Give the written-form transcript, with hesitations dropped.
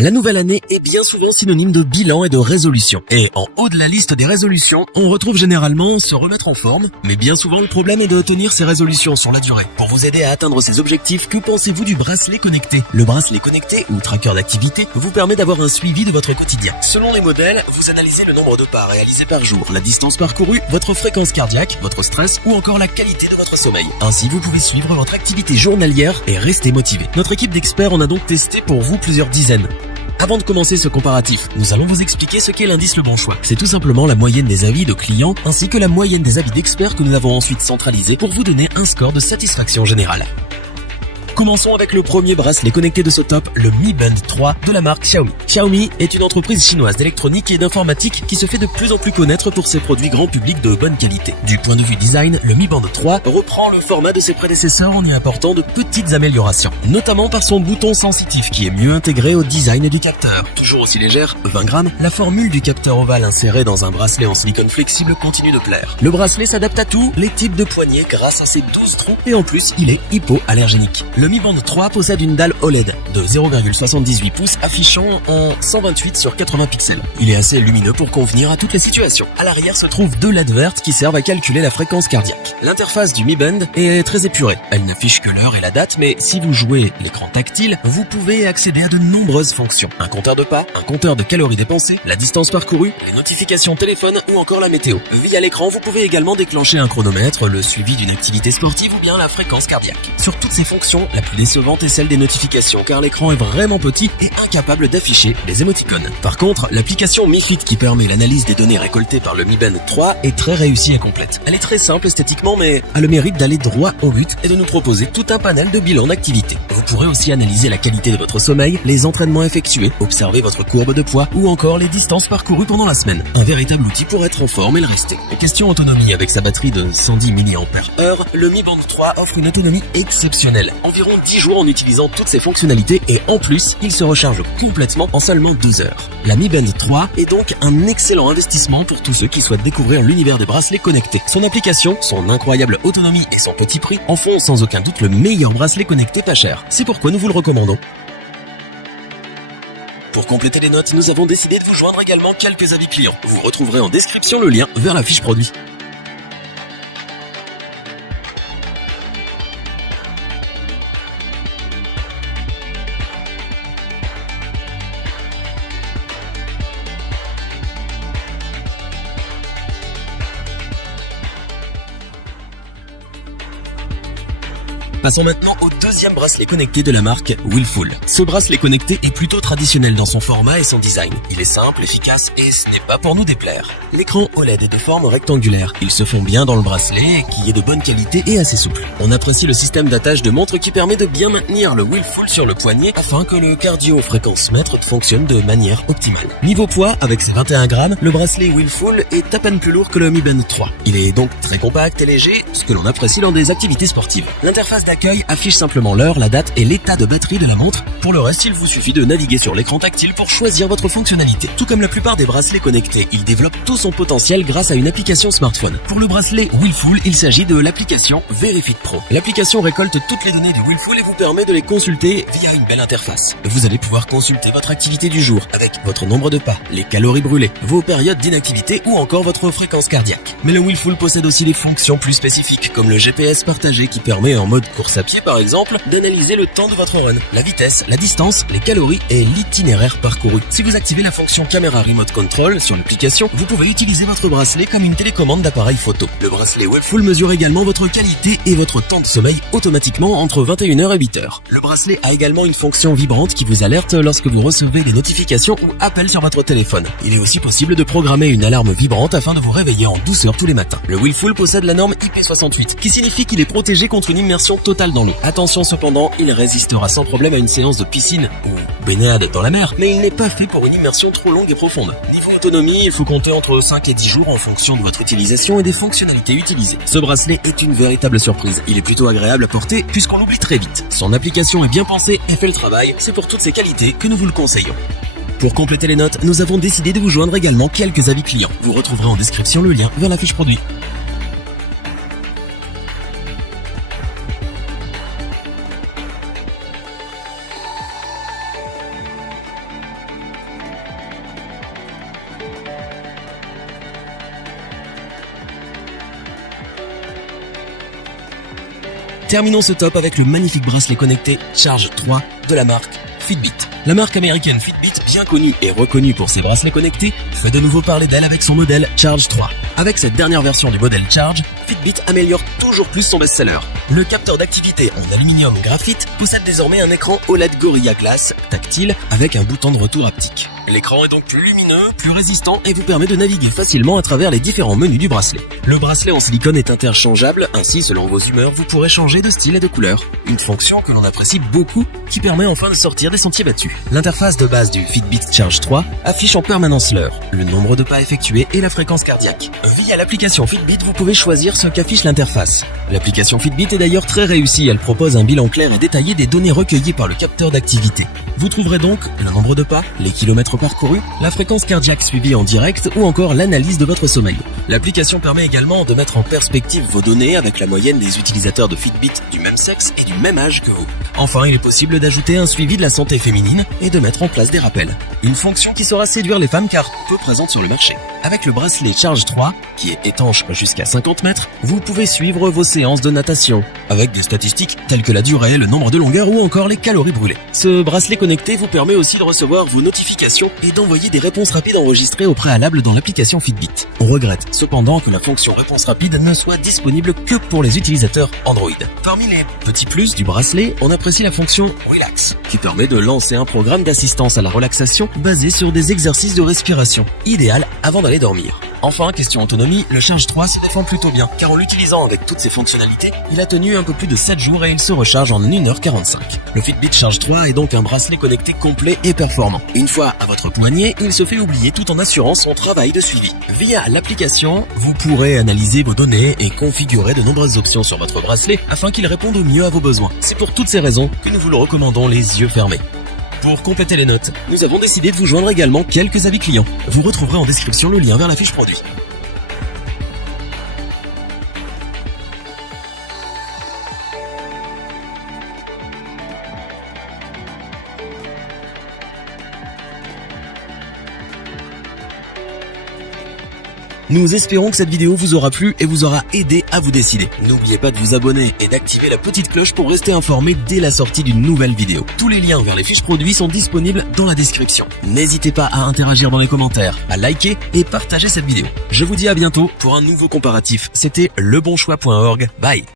La nouvelle année est bien souvent synonyme de bilan et de résolution. Et en haut de la liste des résolutions, on retrouve généralement se remettre en forme, mais bien souvent le problème est de tenir ces résolutions sur la durée. Pour vous aider à atteindre ces objectifs, que pensez-vous du bracelet connecté? Le bracelet connecté, ou tracker d'activité, vous permet d'avoir un suivi de votre quotidien. Selon les modèles, vous analysez le nombre de pas réalisés par jour, la distance parcourue, votre fréquence cardiaque, votre stress ou encore la qualité de votre sommeil. Ainsi, vous pouvez suivre votre activité journalière et rester motivé. Notre équipe d'experts en a donc testé pour vous plusieurs dizaines. Avant de commencer ce comparatif, nous allons vous expliquer ce qu'est l'indice Le Bon Choix. C'est tout simplement la moyenne des avis de clients ainsi que la moyenne des avis d'experts que nous avons ensuite centralisé pour vous donner un score de satisfaction générale. Commençons avec le premier bracelet connecté de ce top, le Mi Band 3 de la marque Xiaomi. Xiaomi est une entreprise chinoise d'électronique et d'informatique qui se fait de plus en plus connaître pour ses produits grand public de bonne qualité. Du point de vue design, le Mi Band 3 reprend le format de ses prédécesseurs en y apportant de petites améliorations, notamment par son bouton sensitif qui est mieux intégré au design du capteur. Toujours aussi légère, 20 grammes, la formule du capteur ovale inséré dans un bracelet en silicone flexible continue de plaire. Le bracelet s'adapte à tous les types de poignets grâce à ses 12 trous et en plus, il est hypoallergénique. Le Mi Band 3 possède une dalle OLED de 0,78 pouces affichant en 128 sur 80 pixels. Il est assez lumineux pour convenir à toutes les situations. À l'arrière se trouvent deux LED vertes qui servent à calculer la fréquence cardiaque. L'interface du Mi Band est très épurée. Elle n'affiche que l'heure et la date, mais si vous jouez l'écran tactile, vous pouvez accéder à de nombreuses fonctions. Un compteur de pas, un compteur de calories dépensées, la distance parcourue, les notifications téléphone ou encore la météo. Via l'écran, vous pouvez également déclencher un chronomètre, le suivi d'une activité sportive ou bien la fréquence cardiaque. Sur toutes ces fonctions, la plus décevante est celle des notifications car l'écran est vraiment petit et incapable d'afficher les émoticônes. Par contre, l'application Mi Fit qui permet l'analyse des données récoltées par le Mi Band 3 est très réussie et complète. Elle est très simple esthétiquement mais a le mérite d'aller droit au but et de nous proposer tout un panel de bilans d'activité. Vous pourrez aussi analyser la qualité de votre sommeil, les entraînements effectués, observer votre courbe de poids ou encore les distances parcourues pendant la semaine. Un véritable outil pour être en forme et le rester. Question autonomie avec sa batterie de 110 mAh, le Mi Band 3 offre une autonomie exceptionnelle. Environ 10 jours en utilisant toutes ses fonctionnalités et en plus, il se recharge complètement en seulement 12 heures. La Mi Band 3 est donc un excellent investissement pour tous ceux qui souhaitent découvrir l'univers des bracelets connectés. Son application, son incroyable autonomie et son petit prix en font sans aucun doute le meilleur bracelet connecté pas cher. C'est pourquoi nous vous le recommandons. Pour compléter les notes, nous avons décidé de vous joindre également quelques avis clients. Vous retrouverez en description le lien vers la fiche produit. Passons maintenant au deuxième bracelet connecté de la marque Willful. Ce bracelet connecté est plutôt traditionnel dans son format et son design. Il est simple, efficace et ce n'est pas pour nous déplaire. L'écran OLED est de forme rectangulaire. Il se fond bien dans le bracelet qui est de bonne qualité et assez souple. On apprécie le système d'attache de montre qui permet de bien maintenir le Willful sur le poignet afin que le cardio-fréquence-mètre fonctionne de manière optimale. Niveau poids, avec ses 21 grammes, le bracelet Willful est à peine plus lourd que le Mi Band 3. Il est donc très compact et léger, ce que l'on apprécie lors des activités sportives. L'interface d'accueil affiche simplement l'heure, la date et l'état de batterie de la montre. Pour le reste, il vous suffit de naviguer sur l'écran tactile pour choisir votre fonctionnalité. Tout comme la plupart des bracelets connectés, il développe tout son potentiel grâce à une application smartphone. Pour le bracelet Willful, il s'agit de l'application Verifit Pro. L'application récolte toutes les données du Willful et vous permet de les consulter via une belle interface. Vous allez pouvoir consulter votre activité du jour avec votre nombre de pas, les calories brûlées, vos périodes d'inactivité ou encore votre fréquence cardiaque. Mais le Willful possède aussi des fonctions plus spécifiques comme le GPS partagé qui permet en mode course à pied par exemple d'analyser le temps de votre run, la vitesse, la distance, les calories et l'itinéraire parcouru. Si vous activez la fonction caméra remote control sur l'application, vous pouvez utiliser votre bracelet comme une télécommande d'appareil photo. Le bracelet Willful mesure également votre qualité et votre temps de sommeil automatiquement entre 21h et 8h. Le bracelet a également une fonction vibrante qui vous alerte lorsque vous recevez des notifications ou appels sur votre téléphone. Il est aussi possible de programmer une alarme vibrante afin de vous réveiller en douceur tous les matins. Le Willful possède la norme IP68 qui signifie qu'il est protégé contre une immersion totale dans l'eau. Attention cependant, il résistera sans problème à une séance de piscine ou baignade dans la mer, mais il n'est pas fait pour une immersion trop longue et profonde. Niveau autonomie, il faut compter entre 5 et 10 jours en fonction de votre utilisation et des fonctionnalités utilisées. Ce bracelet est une véritable surprise. Il est plutôt agréable à porter puisqu'on l'oublie très vite. Son application est bien pensée et fait le travail. C'est pour toutes ces qualités que nous vous le conseillons. Pour compléter les notes, nous avons décidé de vous joindre également quelques avis clients. Vous retrouverez en description le lien vers la fiche produit. Terminons ce top avec le magnifique bracelet connecté Charge 3 de la marque Fitbit. La marque américaine Fitbit, bien connue et reconnue pour ses bracelets connectés, fait de nouveau parler d'elle avec son modèle Charge 3. Avec cette dernière version du modèle Charge, Fitbit améliore toujours plus son best-seller. Le capteur d'activité en aluminium graphite possède désormais un écran OLED Gorilla Glass tactile avec un bouton de retour haptique. L'écran est donc plus lumineux, plus résistant et vous permet de naviguer facilement à travers les différents menus du bracelet. Le bracelet en silicone est interchangeable, ainsi selon vos humeurs, vous pourrez changer de style et de couleur. Une fonction que l'on apprécie beaucoup qui permet enfin de sortir des sentiers battus. L'interface de base du Fitbit Charge 3 affiche en permanence l'heure, le nombre de pas effectués et la fréquence cardiaque. Via l'application Fitbit, vous pouvez choisir ce qu'affiche l'interface. L'application Fitbit est d'ailleurs très réussie, elle propose un bilan clair et détaillé des données recueillies par le capteur d'activité. Vous trouverez donc le nombre de pas, les kilomètres parcourus, la fréquence cardiaque suivie en direct ou encore l'analyse de votre sommeil. L'application permet également de mettre en perspective vos données avec la moyenne des utilisateurs de Fitbit du même sexe et du même âge que vous. Enfin, il est possible d'ajouter un suivi de la santé féminine et de mettre en place des rappels. Une fonction qui saura séduire les femmes car peu présente sur le marché. Avec le bracelet Charge 3, qui est étanche jusqu'à 50 mètres, vous pouvez suivre vos séances de natation, avec des statistiques telles que la durée, le nombre de longueurs ou encore les calories brûlées. Ce bracelet connecté vous permet aussi de recevoir vos notifications et d'envoyer des réponses rapides enregistrées au préalable dans l'application Fitbit. On regrette cependant que la fonction réponse rapide ne soit disponible que pour les utilisateurs Android. Parmi les petits plus du bracelet, on apprécie la fonction Relax, qui permet de lancer un programme d'assistance à la relaxation basé sur des exercices de respiration, idéal avant d'aller dormir. Enfin, question autonomie, le Charge 3 se défend plutôt bien, car en l'utilisant avec toutes ses fonctionnalités, il a tenu un peu plus de 7 jours et il se recharge en 1h45. Le Fitbit Charge 3 est donc un bracelet connecté complet et performant. Une fois à votre poignet, il se fait oublier tout en assurant son travail de suivi. Via l'application, vous pourrez analyser vos données et configurer de nombreuses options sur votre bracelet afin qu'il réponde au mieux à vos besoins. C'est pour toutes ces raisons que nous vous le recommandons les yeux fermés. Pour compléter les notes, nous avons décidé de vous joindre également quelques avis clients. Vous retrouverez en description le lien vers la fiche produit. Nous espérons que cette vidéo vous aura plu et vous aura aidé à vous décider. N'oubliez pas de vous abonner et d'activer la petite cloche pour rester informé dès la sortie d'une nouvelle vidéo. Tous les liens vers les fiches produits sont disponibles dans la description. N'hésitez pas à interagir dans les commentaires, à liker et partager cette vidéo. Je vous dis à bientôt pour un nouveau comparatif. C'était lebonchoix.org. Bye.